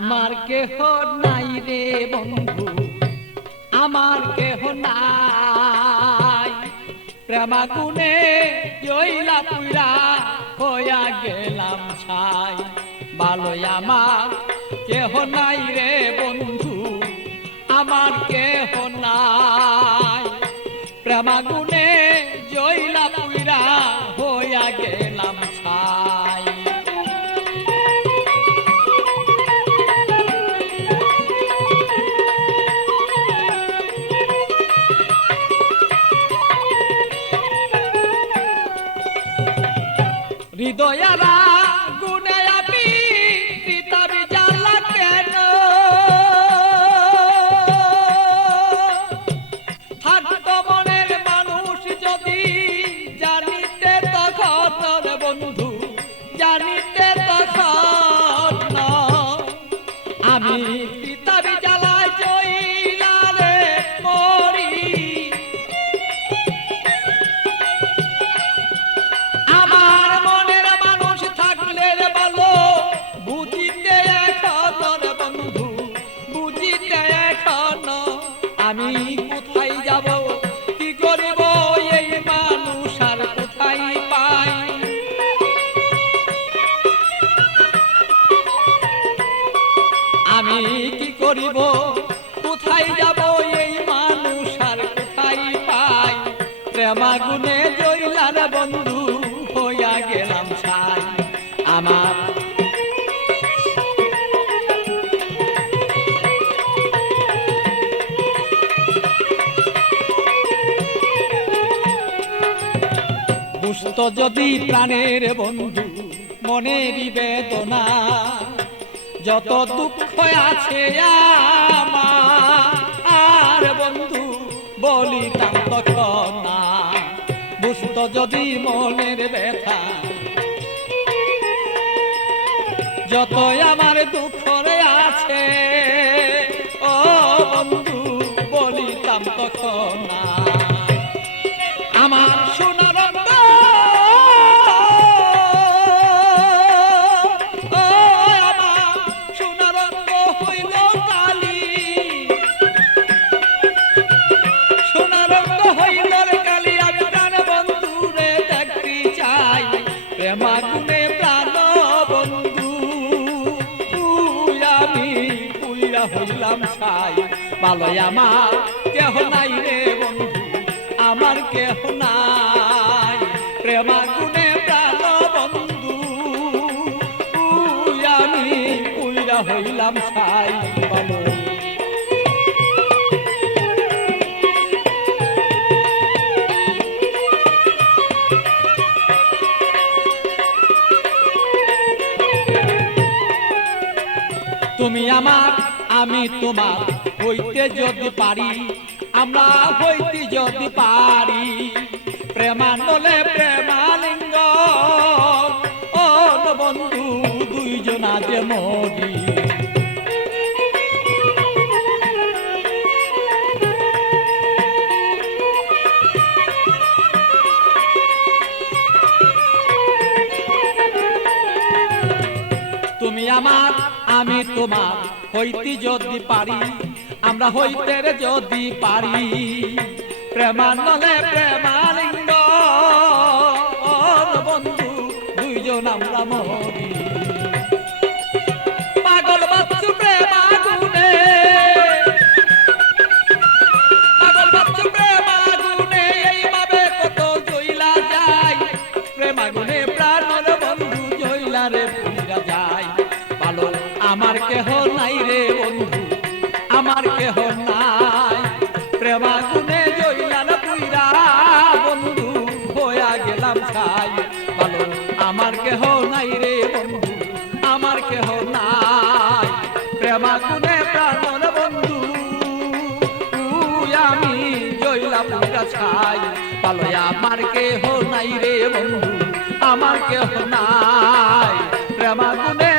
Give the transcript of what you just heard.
আমার কেহ নাই রে বন্ধু, আমার কেহ নাই। প্রেমাগুনে জইলা পুইরা হইয়া গেলাম ছাই। ভালোই আমার কেহ নাই রে বন্ধু, আমার কেহ নাই। প্রেমাগুনে জইলা পুইরা হইয়া গেলাম ছাই। হৃদয়ারা গুনে আমি পিতাবি জ্বালা কেন, থাকতো মনের মানুষ যদি জানিতে তখন বন্ধু, জানিতে তখন আমি পিতাবি জ্বালায় জইলা রে মরি। আমার মনের মানুষ থাকলে ভালো বুঝিতে এখন বন্ধু, বুঝিতে এখন আমি কোথায় যাব, কি করিব এই মানুষ আর কোথায় পাই। আমি কি করিব, কোথায় যাব এই মানুষ আর কোথায় পাই। প্রেমাগুনে জইলার বন্ধু হইয়া গেলাম ছাই। আমার বুঝত যদি প্রাণের বন্ধু মনেরই বেদনা, যত দুঃখ আছে আমার বন্ধু বলিতাম তখন না। বুঝত যদি মনের ব্যথা, যত আমার দুঃখ আছে ও বন্ধু বলিতাম তখন না। আমার সোনার প্রেমাগুনে প্রাণ বন্ধু আমি পুইরা হইলাম ছাই। ভালোই আমার কেহ নাই রে বন্ধু, আমার কেহ নাই। প্রেমাগুনে প্রাণ বন্ধু আমি পুইরা হইলাম ছাই। ভালো তুমি আমার আমি তোমার হইতে যদি পারি, আমরা হইতে যদি পারি। প্রেমানলে প্রেমালিঙ্গ ও বন্ধু দুইজনা যে মরি। তুমি আমার আমি তোমার হইতে যদি পারি, আমরা হইতে যদি পারি। প্রেমানলে প্রেমালিঙ্গ বন্ধু দুইজন আমরা মরি। পাগল বাচ্চু প্রেমাগুনে, পাগল বাচ্চু প্রেমাগুনে এইভাবে কত জইলা যায়। প্রেমাগুনে প্রাণর বন্ধু জইলা রে পুইরা যায়। ভালো আমার কেহ নাই রে বন্ধু, আমার কেহ নাই। প্রেমাগুনে জইলার পুইরা বন্ধু হইয়া গেলাম ছাই। ভালো আমার কেহ নাই রে বন্ধু, আমার কেহ নাই। প্রেমাগুনে প্রাণর বন্ধু আমি জইলা পুইরা ছাই। ভালো আমার কেহ নাই রে বন্ধু, আমার কেহ নাই। প্রেমাগুনে